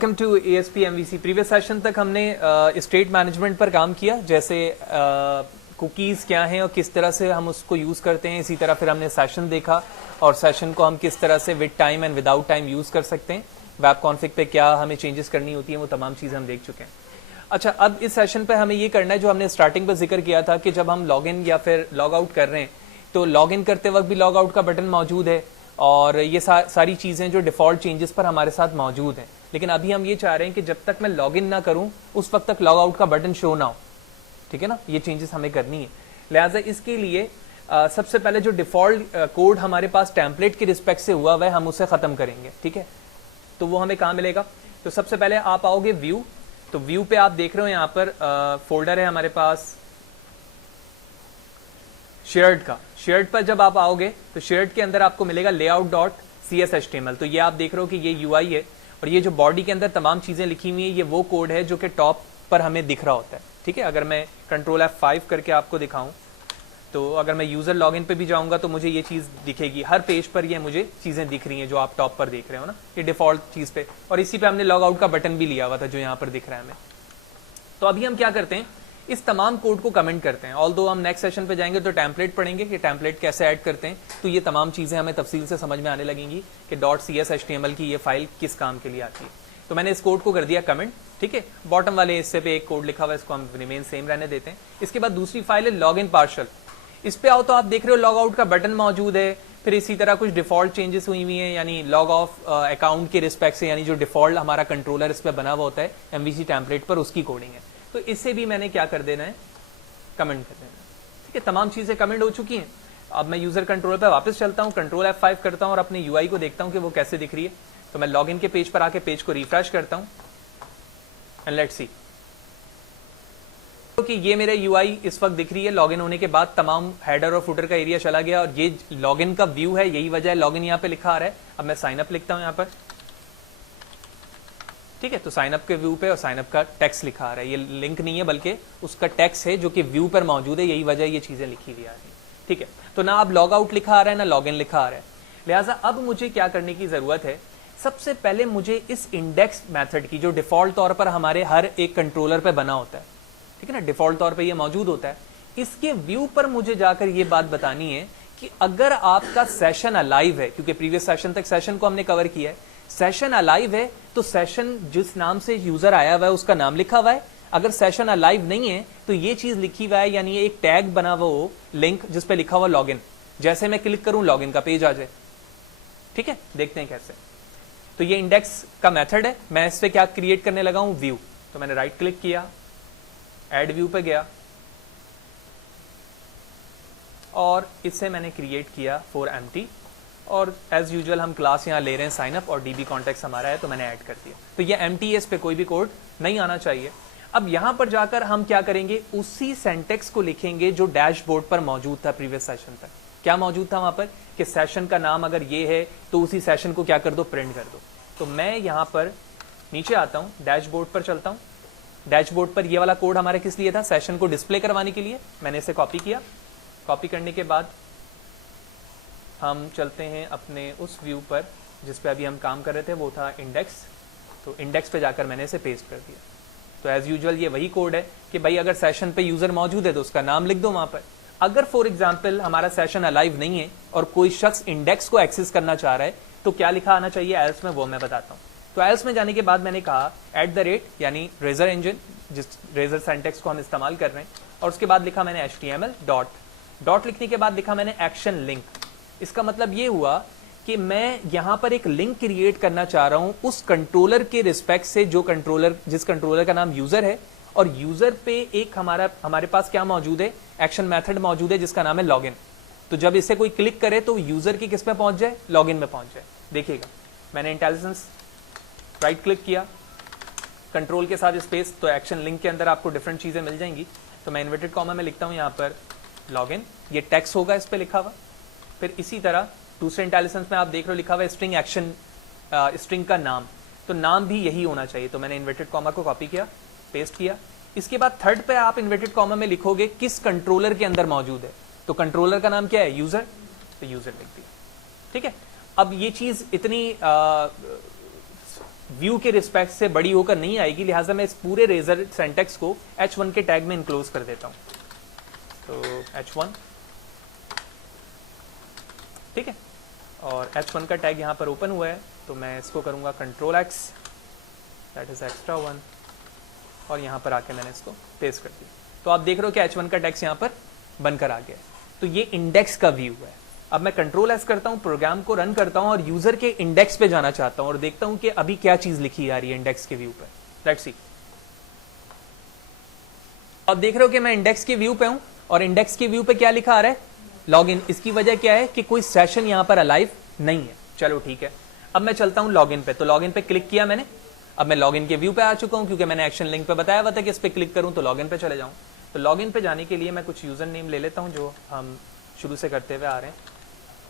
Welcome to ASP MVC। Previous session तक हमने state management पर काम किया, जैसे कुकीज़ क्या हैं और किस तरह से हम उसको यूज़ करते हैं। इसी तरह फिर हमने सेशन देखा और सेशन को हम किस तरह से with time and without time use कर सकते हैं। वेब कॉन्फ़िग पे क्या हमें चेंजेस करनी होती हैं, वो तमाम चीज़ें हम देख चुके हैं। अच्छा, अब इस सेशन पे हमें ये करना है जो हमने स्टार्टिंग पर जिक्र किया था कि जब हम लॉग इन या फिर लॉग आउट कर रहे हैं तो लॉग इन करते वक्त भी लॉग आउट का बटन मौजूद है और ये सारी चीज़ें जो डिफ़ॉल्ट चेंजेस पर हमारे साथ मौजूद हैं। लेकिन अभी हम ये चाह रहे हैं कि जब तक मैं लॉग इन ना करूं उस वक्त तक लॉग आउट का बटन शो ना हो। ठीक है ना, ये चेंजेस हमें करनी है। लिहाजा इसके लिए सबसे पहले जो डिफ़ॉल्ट कोड हमारे पास टेम्पलेट के रिस्पेक्ट से हुआ है हम उसे ख़त्म करेंगे। ठीक है, तो वो हमें कहाँ मिलेगा? तो सबसे पहले आप आओगे व्यू, तो व्यू पे आप देख रहे हो यहाँ पर फोल्डर है हमारे पास शेयर्ड का। शेयर्ड पर जब आप आओगे तो शेयर्ड के अंदर आपको मिलेगा layout.cshtml। तो ये आप देख रहे हो कि ये UI है और ये जो बॉडी के अंदर तमाम चीज़ें लिखी हुई है ये वो कोड है जो कि टॉप पर हमें दिख रहा होता है। ठीक है, अगर मैं Ctrl F5 करके आपको दिखाऊं तो अगर मैं यूज़र लॉगिन पे भी जाऊंगा तो मुझे ये चीज़ दिखेगी। हर पेज पर ये मुझे चीज़ें दिख रही हैं जो आप टॉप पर देख रहे हो ना, ये डिफ़ॉल्ट चीज़ पे। और इसी पे हमने लॉग आउट का बटन भी लिया हुआ था जो यहाँ पर दिख रहा है हमें। तो अभी हम क्या करते हैं, इस तमाम कोड को कमेंट करते हैं। ऑल्दो हम नेक्स्ट सेशन पे जाएंगे तो टेम्पलेट पढ़ेंगे कि टेम्पलेट कैसे ऐड करते हैं, तो ये तमाम चीज़ें हमें तफसील से समझ में आने लगेंगी कि .cshtml की ये फाइल किस काम के लिए आती है। तो मैंने इस कोड को कर दिया कमेंट। ठीक है, बॉटम वाले हिस्से पे एक कोड लिखा हुआ है, इसको हम रिमेन सेम रहने देते हैं। इसके बाद दूसरी फाइल है लॉग इन पार्शल। इस पे आओ तो आप देख रहे हो लॉग आउट का बटन मौजूद है। फिर इसी तरह कुछ डिफॉल्ट चेंजेस हुई हुई हैं, यानी लॉग ऑफ अकाउंट के रिस्पेक्ट से, यानी जो डिफॉल्ट हमारा कंट्रोलर इस पर बना हुआ होता है MVC टेम्पलेट पर, उसकी कोडिंग है। तो इससे भी मैंने क्या कर देना है, कमेंट कर देना। ठीक है, तमाम चीजें कमेंट हो चुकी हैं। अब मैं यूजर कंट्रोल पे वापस चलता हूं, Ctrl F5 करता हूं और अपने UI को देखता हूं कि वो कैसे दिख रही है। तो मैं लॉगिन के पेज पर आके पेज को रिफ्रेश करता हूं एंड लेट्स सी कि ये मेरे UI इस वक्त दिख रही है। लॉगिन होने के बाद तमाम हेडर और फुटर का एरिया चला गया और ये लॉगिन का व्यू है, यही वजह है लॉगिन यहाँ पे लिखा आ रहा है। अब मैं साइन अप लिखता हूं यहाँ पर। ठीक है, तो साइन अप के व्यू पे और साइन अप का टेक्स्ट लिखा आ रहा है। ये लिंक नहीं है बल्कि उसका टेक्स्ट है जो कि व्यू पर मौजूद है, यही वजह ये चीजें लिखी हुई आ रही है। ठीक है, तो ना अब लॉग आउट लिखा आ रहा है ना लॉग इन लिखा आ रहा है। लिहाजा अब मुझे क्या करने की जरूरत है, सबसे पहले मुझे इस इंडेक्स मेथड की जो डिफॉल्ट तौर पर हमारे हर एक कंट्रोलर पर बना होता है, ठीक है ना, डिफॉल्ट तौर पर यह मौजूद होता है, इसके व्यू पर मुझे जाकर यह बात बतानी है कि अगर आपका सेशन अलाइव है, क्योंकि प्रीवियस सेशन तक सेशन को हमने कवर किया है, सेशन अलाइव है तो सेशन जिस नाम से यूजर आया हुआ है उसका नाम लिखा हुआ है। अगर सेशन अलाइव नहीं है तो ये चीज लिखी हुआ है, यानी एक टैग बना हुआ हो लिंक जिस पे लिखा हुआ लॉगिन। जैसे मैं क्लिक करूं लॉगिन का पेज आ जाए। ठीक है, देखते हैं कैसे। तो ये इंडेक्स का मेथड है। मैं इस पे क्या क्रिएट करने लगा हूं, व्यू। तो मैंने राइट क्लिक किया, ऐड व्यू पे गया और इससे मैंने क्रिएट किया फॉर एम्प्टी और एज यूजुअल हम क्लास यहाँ ले रहे हैं साइन अप और DB कॉन्टेक्ट हमारा है तो मैंने ऐड कर दिया। तो ये एम्प्टी है, इस पे कोई भी कोड नहीं आना चाहिए। अब यहाँ पर जाकर हम क्या करेंगे, उसी सेंटेक्स को लिखेंगे जो डैशबोर्ड पर मौजूद था प्रीवियस सेशन तक। क्या मौजूद था वहां पर कि सेशन का नाम अगर ये है तो उसी सेशन को क्या कर दो, प्रिंट कर दो। तो मैं यहाँ पर नीचे आता हूँ, डैशबोर्ड पर चलता हूँ। डैशबोर्ड पर ये वाला कोड हमारे किस लिए था, सेशन को डिस्प्ले करवाने के लिए। मैंने इसे कॉपी किया। कॉपी करने के बाद हम चलते हैं अपने उस व्यू पर जिस पे अभी हम काम कर रहे थे, वो था इंडेक्स। तो इंडेक्स पे जाकर मैंने इसे पेस्ट कर दिया। तो एज यूजुअल ये वही कोड है कि भाई अगर सेशन पे यूजर मौजूद है तो उसका नाम लिख दो वहां पर। अगर फॉर एग्जाम्पल हमारा सेशन अलाइव नहीं है और कोई शख्स इंडेक्स को एक्सेस करना चाह रहा है तो क्या लिखा आना चाहिए एल्स में, वो मैं बताता हूँ। तो एल्स में जाने के बाद मैंने कहा @ यानी रेजर इंजन, जिस रेजर सिंटैक्स को हम इस्तेमाल कर रहे हैं, और उसके बाद लिखा मैंने HTML डॉट लिखने के बाद लिखा मैंने एक्शन लिंक। इसका मतलब ये हुआ कि मैं यहां पर एक लिंक क्रिएट करना चाह रहा हूं उस कंट्रोलर के रिस्पेक्ट से जो कंट्रोलर, जिस कंट्रोलर का नाम यूजर है, और यूजर पे एक हमारे पास क्या मौजूद है, एक्शन मेथड मौजूद है जिसका नाम है लॉगिन। तो जब इसे कोई क्लिक करे तो यूजर की किस में पहुंच जाए, लॉगिन में पहुंच जाए। देखिएगा, मैंने इंटेलिजेंस राइट क्लिक किया, कंट्रोल के साथ स्पेस, तो एक्शन लिंक के अंदर आपको डिफरेंट चीजें मिल जाएंगी। तो मैं इन्वर्टेड कॉमा में लिखता हूं यहां पर लॉगिन, ये टेक्स्ट होगा इस पे लिखा हुआ। फिर इसी तरह दूसरे इंटेलिजेंस में आप देख रहे हो लिखा हुआ है स्ट्रिंग एक्शन, स्ट्रिंग का नाम, तो नाम भी यही होना चाहिए। तो मैंने इन्वर्टेड कॉमा को कॉपी किया, पेस्ट किया। इसके बाद थर्ड पे आप इन्वर्टेड कॉमा में लिखोगे किस कंट्रोलर के अंदर मौजूद है। तो कंट्रोलर का नाम क्या है, यूजर, तो यूजर लिख दिया। ठीक है, अब ये चीज इतनी व्यू के रिस्पेक्ट से बड़ी होकर नहीं आएगी, लिहाजा मैं इस पूरे रेजर सिंटैक्स को h1 के टैग में इनक्लोज कर देता हूं। तो h1, ठीक है, और h1 का टैग यहां पर ओपन हुआ है, तो मैं इसको करूंगा control x, that is extra 1, और यहां पर आके मैंने इसको पेस्ट कर दिया। तो आप देख रहे हो कि h1 का टेक्स्ट यहां पर बनकर आ गया है। तो ये इंडेक्स का व्यू है। अब मैं कंट्रोल एस करता हूं, प्रोग्राम को रन करता हूं और यूजर के इंडेक्स पे जाना चाहता हूं और देखता हूं कि अभी क्या चीज लिखी जा रही है इंडेक्स के व्यू पे। Let's see. अब देख रहे हो कि मैं इंडेक्स के व्यू पे हूं और इंडेक्स के व्यू पे क्या लिखा आ रहा है, लॉगिन। इसकी वजह क्या है कि कोई सेशन यहां पर अलाइव नहीं है। चलो ठीक है, अब मैं चलता हूं लॉगिन पे। तो लॉगिन पे क्लिक किया मैंने, अब मैं लॉगिन के व्यू पे आ चुका हूं क्योंकि मैंने एक्शन लिंक पे बताया हुआ था कि इस पे क्लिक करूं तो लॉगिन पे चले जाऊं। तो लॉगिन पे जाने के लिए मैं कुछ यूजर नेम ले लेता हूं जो हम शुरू से करते हुए आ रहे हैं,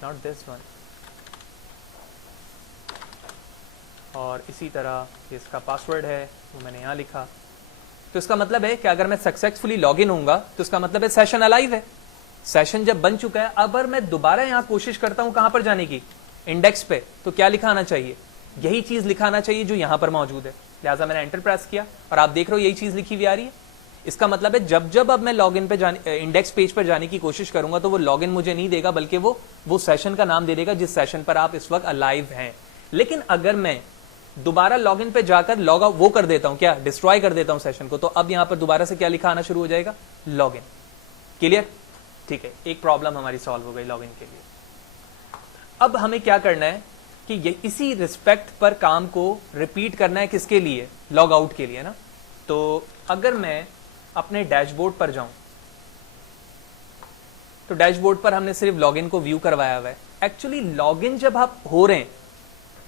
नॉट दिस वन, और इसी तरह इसका पासवर्ड है वो मैंने यहां लिखा। तो इसका मतलब है कि अगर मैं सक्सेसफुली लॉगिन होऊंगा तो इसका मतलब है सेशन अलाइव है, सेशन जब बन चुका है। अगर मैं दोबारा यहां कोशिश करता हूं कहां पर जाने की, इंडेक्स पे, तो क्या लिखा आना चाहिए, यही चीज लिखाना चाहिए जो यहां पर मौजूद है। लिहाजा मैंने एंटर प्रेस किया और आप देख रहे हो यही चीज लिखी हुई आ रही है। इसका मतलब है जब जब अब मैं लॉगिन पे जाने, इंडेक्स पेज पर जाने की कोशिश करूंगा तो वो लॉगिन मुझे नहीं देगा, बल्कि वो सेशन का नाम दे देगा जिस सेशन पर आप इस वक्त अलाइव हैं। लेकिन अगर मैं दोबारा लॉगिन पे जाकर लॉग आउट वो कर देता हूं, क्या डिस्ट्रॉय कर देता हूं सेशन को, तो अब यहां पर दोबारा से क्या लिखा आना शुरू हो जाएगा, लॉगिन। क्लियर? ठीक है, एक प्रॉब्लम हमारी सॉल्व हो गई लॉगिन के लिए। अब हमें क्या करना है कि ये इसी रिस्पेक्ट पर काम को रिपीट करना है, किसके लिए, लॉग आउट के लिए ना। तो अगर मैं अपने डैशबोर्ड पर जाऊं तो डैशबोर्ड पर हमने सिर्फ लॉगिन को व्यू करवाया हुआ है। एक्चुअली लॉगिन जब आप हो रहे हैं,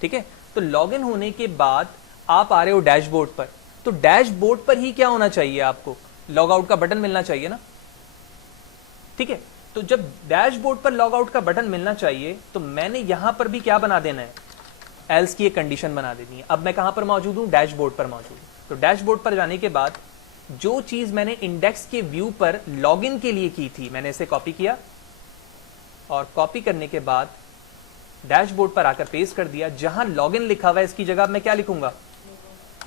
ठीक है, तो लॉगिन होने के बाद आप आ रहे हो डैशबोर्ड पर, तो डैशबोर्ड पर ही क्या होना चाहिए, आपको लॉग आउट का बटन मिलना चाहिए ना। ठीक है, तो जब डैशबोर्ड पर लॉग आउट का बटन मिलना चाहिए तो मैंने यहां पर भी क्या बना देना है, एल्स की एक कंडीशन बना देनी है। अब मैं कहां पर मौजूद हूं, डैशबोर्ड पर मौजूद हूं। तो डैशबोर्ड पर जाने के बाद जो चीज मैंने इंडेक्स के व्यू पर लॉगिन के लिए की थी, मैंने इसे कॉपी किया और कॉपी करने के बाद डैशबोर्ड पर आकर पेस्ट कर दिया। जहां लॉगिन लिखा हुआ है इसकी जगह मैं क्या लिखूंगा,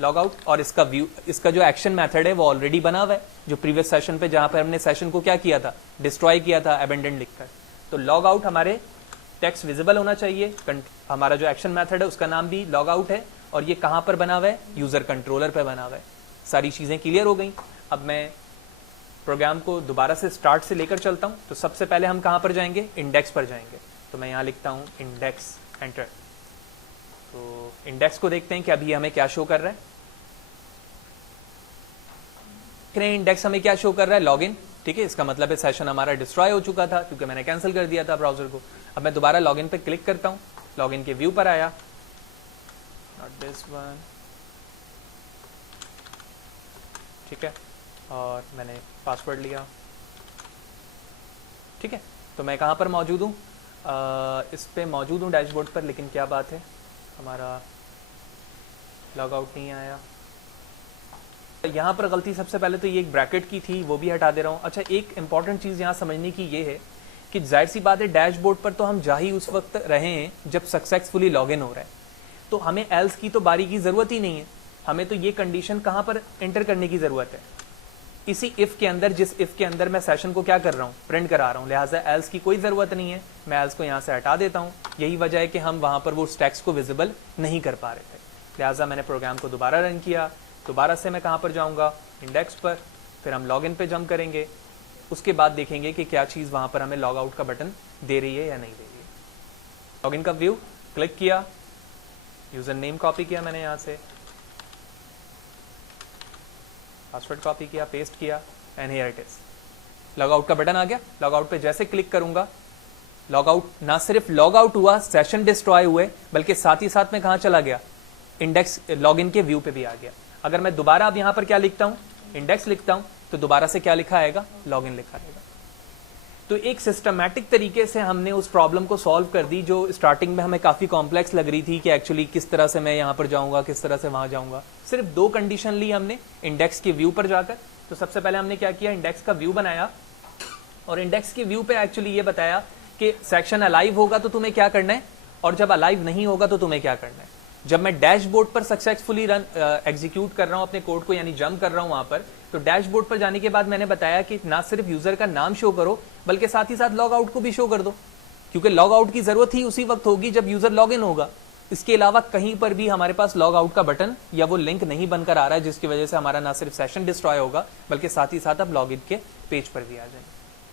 लॉग आउट। और इसका व्यू, इसका जो एक्शन मेथड है वो ऑलरेडी बना हुआ है, जो प्रीवियस सेशन पे जहां पर हमने सेशन को क्या किया था, डिस्ट्रॉय किया था अबेंडन लिखकर। तो लॉग आउट हमारे टेक्स्ट विजिबल होना चाहिए, हमारा जो एक्शन मेथड है उसका नाम भी लॉग आउट है, और ये कहां पर बना हुआ है, यूजर कंट्रोलर पर बना हुआ है। सारी चीजें क्लियर हो गई। अब मैं प्रोग्राम को दोबारा से स्टार्ट से लेकर चलता हूं। तो सबसे पहले हम कहां पर जाएंगे, इंडेक्स पर जाएंगे। तो मैं यहां लिखता हूं इंडेक्स, एंटर। तो इंडेक्स को देखते हैं कि अभी हमें क्या शो कर रहा है। इंडेक्स हमें क्या शो कर रहा है, लॉगिन। ठीक है, इसका मतलब है सेशन हमारा डिस्ट्रॉय हो चुका था क्योंकि मैंने कैंसिल कर दिया था ब्राउजर को। अब मैं दोबारा लॉगिन पे क्लिक करता हूं, लॉगिन के व्यू पर आया, नॉट दिस वन, ठीक है, और मैंने पासवर्ड लिया। ठीक है, तो मैं कहां पर मौजूद हूं, इस पे मौजूद हूं डैशबोर्ड पर। लेकिन क्या बात है, हमारा लॉग आउट नहीं आया। यहां पर गलती सबसे पहले तो ये एक ब्रैकेट की थी, वो भी हटा दे रहा हूं। अच्छा, एक इंपॉर्टेंट चीज यहां समझने की ये है कि जाहिर सी बात है डैशबोर्ड पर तो हम जा ही उस वक्त रहे हैं जब सक्सेसफुली लॉगिन हो रहा है, तो हमें एल्स की तो बारी की जरूरत ही नहीं है। हमें तो ये कंडीशन कहां पर एंटर करने की जरूरत है, इसी इफ के अंदर, जिस इफ के अंदर मैं सेशन को क्या कर रहा हूं, प्रिंट करा रहा हूं। लिहाजा एल्स की कोई जरूरत नहीं है, मैं एल्स को यहां से हटा देता हूं। यही वजह है कि हम वहां पर वो टेक्स्ट को विजिबल नहीं कर पा रहे थे। लिहाजा मैंने प्रोग्राम को दोबारा रन किया। दोबारा से मैं कहां पर जाऊंगा, इंडेक्स पर, फिर हम लॉगिन पे जंप करेंगे। उसके बाद देखेंगे कि क्या चीज वहां पर हमें लॉग आउट का बटन दे रही है या नहीं दे रही है। लॉगिन का व्यू, क्लिक किया, यूजर नेम कॉपी किया मैंने यहां से, पासवर्ड कॉपी किया, पेस्ट किया, and here it is. Log out का बटन आ गया। लॉग आउट पे जैसे क्लिक करूंगा, लॉग आउट, ना सिर्फ लॉग आउट हुआ, सेशन डिस्ट्रॉय हुए, बल्कि साथ ही साथ में कहां चला गया, इंडेक्स लॉगिन के व्यू पे भी आ गया। अगर मैं दोबारा अब यहां पर क्या लिखता हूं, इंडेक्स लिखता हूं, तो दोबारा से क्या लिखा आएगा, लॉगिन लिखा आएगा। तो एक सिस्टमैटिक तरीके से हमने उस प्रॉब्लम को सॉल्व कर दी, जो स्टार्टिंग में हमें काफी कॉम्प्लेक्स लग रही थी कि एक्चुअली किस तरह से मैं यहां पर जाऊंगा, किस तरह से वहां जाऊंगा। सिर्फ दो कंडीशन ली हमने इंडेक्स के व्यू पर जाकर। तो सबसे पहले हमने क्या किया, इंडेक्स का व्यू बनाया, और इंडेक्स के व्यू पे एक्चुअली ये बताया कि सेक्शन अलाइव होगा तो तुम्हें क्या करना है, और जब अलाइव नहीं होगा तो तुम्हें क्या करना है। जब मैं डैशबोर्ड पर सक्सेसफुली रन एग्जीक्यूट कर रहा हूं अपने कोड को, यानी जंप कर रहा हूं वहां पर, तो डैशबोर्ड पर जाने के बाद मैंने बताया कि ना सिर्फ यूजर का नाम शो करो बल्कि साथ ही साथ लॉग आउट को भी शो कर दो, क्योंकि लॉग आउट की जरूरत ही उसी वक्त होगी जब यूजर लॉग इन होगा। इसके अलावा कहीं पर भी हमारे पास लॉग आउट का बटन या वो लिंक नहीं बनकर आ रहा है, जिसकी वजह से हमारा ना सिर्फ सेशन डिस्ट्रॉय होगा बल्कि साथ ही साथ अब लॉग इन के पेज पर भी आ जाएंगे।